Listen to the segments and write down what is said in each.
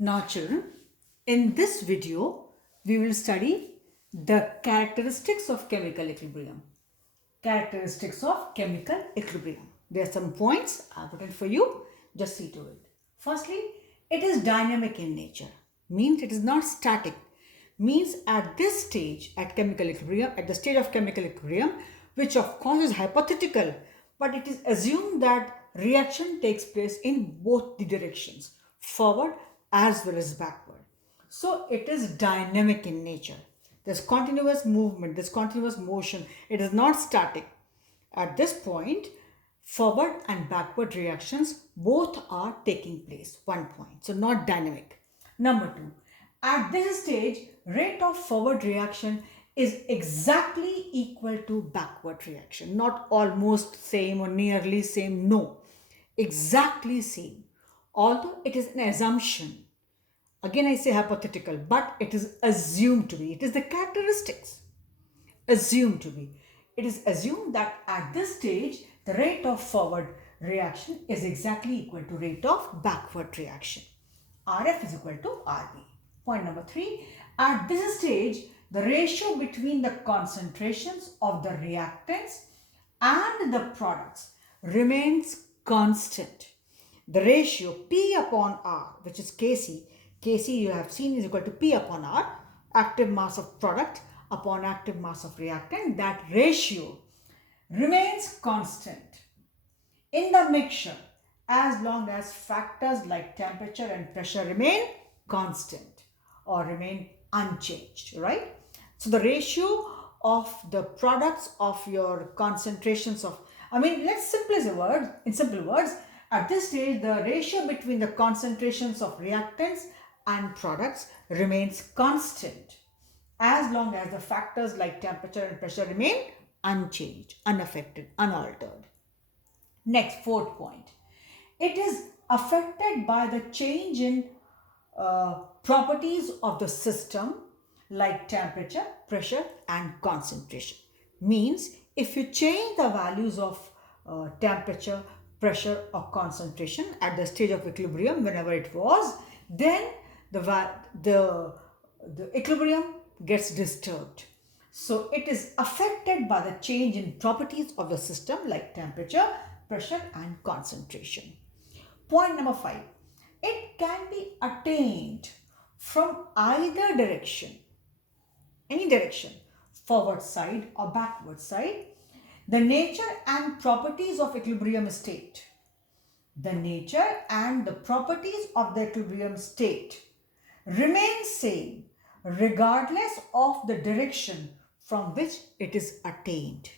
Now children, in this video, we will study the characteristics of chemical equilibrium. Characteristics of chemical equilibrium. There are some points I have written for you. Just see to it. Firstly, it is dynamic in nature. Means it is not static. Means at this stage, at the stage of chemical equilibrium, which of course is hypothetical, but it is assumed that reaction takes place in both the directions, forward as well as backward. So it is dynamic in nature. There's continuous movement, there's continuous motion. It is not static. At this point, forward and backward reactions both are taking place. 1 point. So not dynamic. Number 2. At this stage, rate of forward reaction is exactly equal to backward reaction. Not almost same or nearly same. No. Exactly same. Although it is an assumption. Again, I say hypothetical, but it is assumed to be. It is the characteristics assumed to be. It is assumed that at this stage, the rate of forward reaction is exactly equal to rate of backward reaction. RF is equal to RB. Point number 3. At this stage, the ratio between the concentrations of the reactants and the products remains constant. The ratio P upon R, which is Kc you have seen is equal to P upon R, active mass of product upon active mass of reactant. That ratio remains constant in the mixture as long as factors like temperature and pressure remain constant or remain unchanged, right? So the ratio of the products of your concentrations of, let's simplify the word. In simple words, at this stage, the ratio between the concentrations of reactants and products remains constant as long as the factors like temperature and pressure remain unchanged, unaffected, unaltered. Next, 4th point. It is affected by the change in properties of the system like temperature, pressure and concentration. Means if you change the values of temperature, pressure or concentration at the stage of equilibrium, whenever it was, then the equilibrium gets disturbed. So it is affected by the change in properties of the system like temperature, pressure and concentration. Point number 5. It can be attained from either direction, any direction, forward side or backward side. The nature and properties of equilibrium state. The nature and the properties of the equilibrium state remain same regardless of the direction from which it is attained.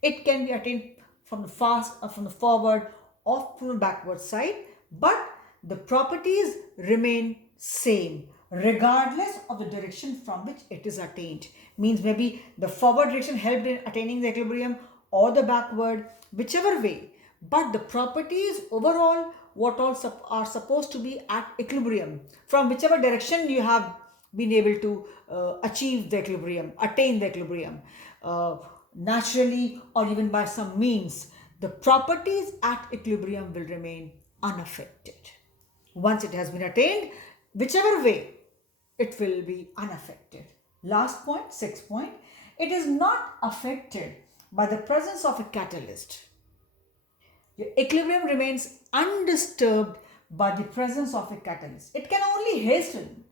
It can be attained from the forward or from the backward side, but the properties remain same regardless of the direction from which it is attained. Means maybe the forward direction helped in attaining the equilibrium or the backward, whichever way. But the properties overall, what all are supposed to be at equilibrium, from whichever direction you have been able to achieve the equilibrium, attain the equilibrium, naturally or even by some means, the properties at equilibrium will remain unaffected. Once it has been attained, whichever way, it will be unaffected. Last point, 6th point. It is not affected by the presence of a catalyst. Your equilibrium remains undisturbed by the presence of a catalyst. It can only hasten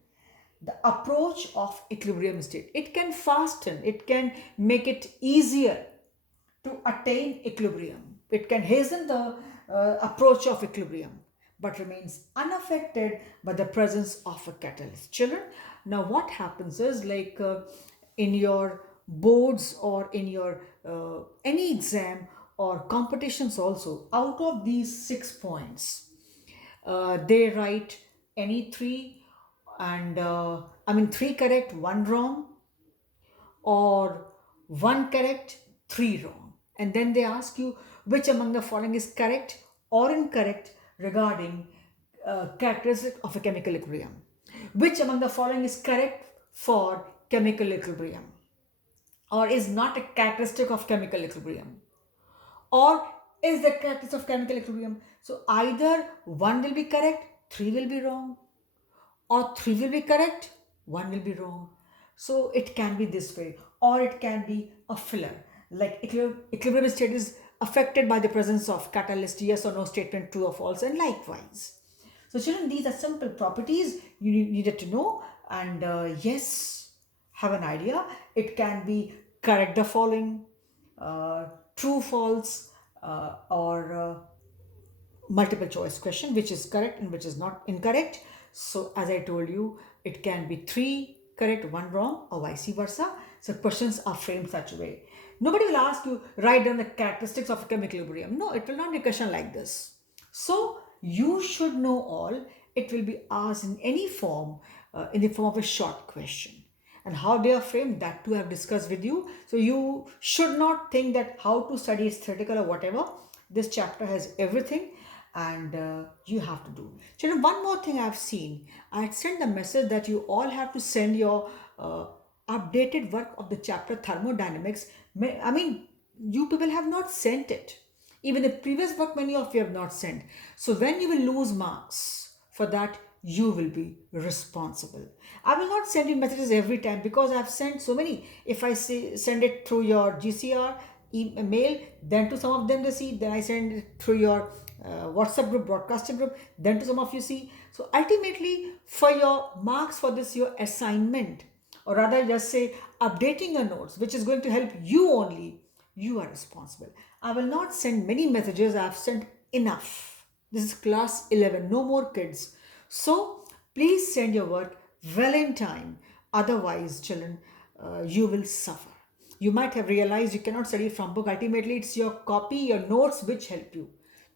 the approach of equilibrium state. It can fasten, it can make it easier to attain equilibrium. It can hasten the approach of equilibrium, but remains unaffected by the presence of a catalyst. Children, now what happens is in your boards or in your any exam or competitions also, out of these 6 points, they write any 3 and 3 correct, 1 wrong, or 1 correct, 3 wrong. And then they ask you which among the following is correct or incorrect regarding characteristic of a chemical equilibrium. Which among the following is correct for chemical equilibrium or is not a characteristic of chemical equilibrium, or is the characteristic of chemical equilibrium. So either 1 will be correct, 3 will be wrong, or 3 will be correct, 1 will be wrong. So it can be this way, or it can be a filler. Like equilibrium state is affected by the presence of catalyst, yes or no statement, true or false, and likewise. So children, these are simple properties you needed to know, and yes, have an idea. It can be correct the following, true, false, or multiple choice question, which is correct and which is not incorrect. So as I told you, it can be 3 correct, 1 wrong, or vice versa. So questions are framed such a way. Nobody will ask you write down the characteristics of a chemical equilibrium. No, it will not be a question like this. So you should know all. It will be asked in any form, in the form of a short question. And how they are framed, that too I have discussed with you. So you should not think that how to study is theoretical or whatever. This chapter has everything, and you have to do. Children, one more thing I've seen. I had sent a message that you all have to send your updated work of the chapter thermodynamics. I mean, you people have not sent it. Even the previous work, many of you have not sent. So when you will lose marks for that, you will be responsible. I will not send you messages every time because I have sent so many. If I send it through your GCR email, then to some of them they see, then I send it through your WhatsApp group, broadcasting group, then to some of you see. So ultimately, for your marks for this, your assignment, or rather just say updating your notes, which is going to help you only, you are responsible. I will not send many messages. I have sent enough. This is class 11, no more kids. So please send your work well in time. Otherwise, children, you will suffer. You might have realized you cannot study from book. Ultimately, it's your copy, your notes which help you.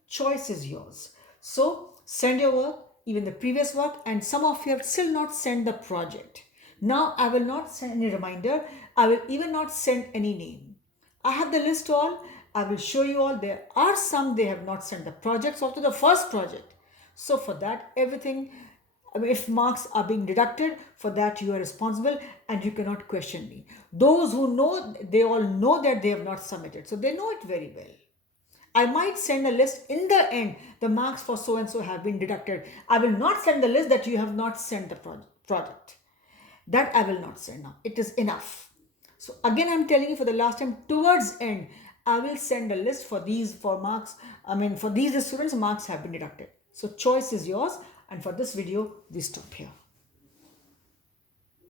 Choice is yours. So send your work, even the previous work, and some of you have still not sent the project. Now I will not send any reminder. I will even not send any name. I have the list all. I will show you all. There are some they have not sent the projects after the first project. So for that, everything, I mean, if marks are being deducted, for that you are responsible and you cannot question me. Those who know, they all know that they have not submitted. So they know it very well. I might send a list in the end, the marks for so and so have been deducted. I will not send the list that you have not sent the project. That I will not send now. It is enough. So again, I'm telling you for the last time, towards end, I will send a list for these, for marks. I mean, for these students, marks have been deducted. So choice is yours. And for this video, we stop here.